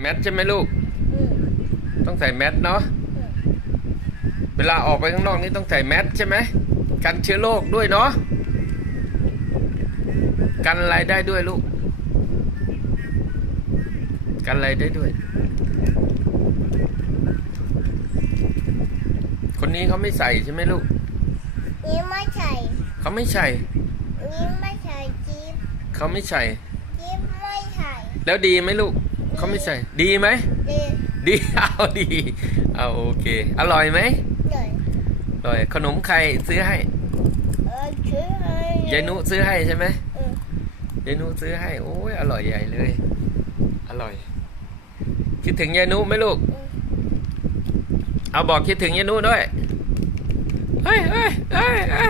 แมสใช่ไหมลูกอืมต้องใส่แมสเนาะอืมเวลาออกไปข้างนอกนี่ต้องใส่แมสใช่ไหม กันเชื้อโรคด้วยเนาะ กันอะไรได้ด้วยลูก กันอะไรได้ด้วย คนนี้เขาไม่ใส่ใช่ไหมลูก นี่ไม่ใช่เขาไม่ใส่นี่ไม่ใช่จิ๊บเขาไม่ใส่ จิ๊บไม่ใช่แล้วดีไหมลูก เขาไม่ใส่ดีไหมเด็กดีเอาดีเอาโอเค อร่อยไหมเด็กอร่อยขนมใครซื้อให้เออชื่อให้ยายนุซื้อให้ใช่ไหมอืมยายนุซื้อให้โอ้ยอร่อยใหญ่เลย อร่อย คิดถึงยายนุไหมลูกอืมเอาบอกคิดถึงยายนุด้วยเฮ้ยเฮ้ยเฮ้ยเฮ้ยเฮ้ย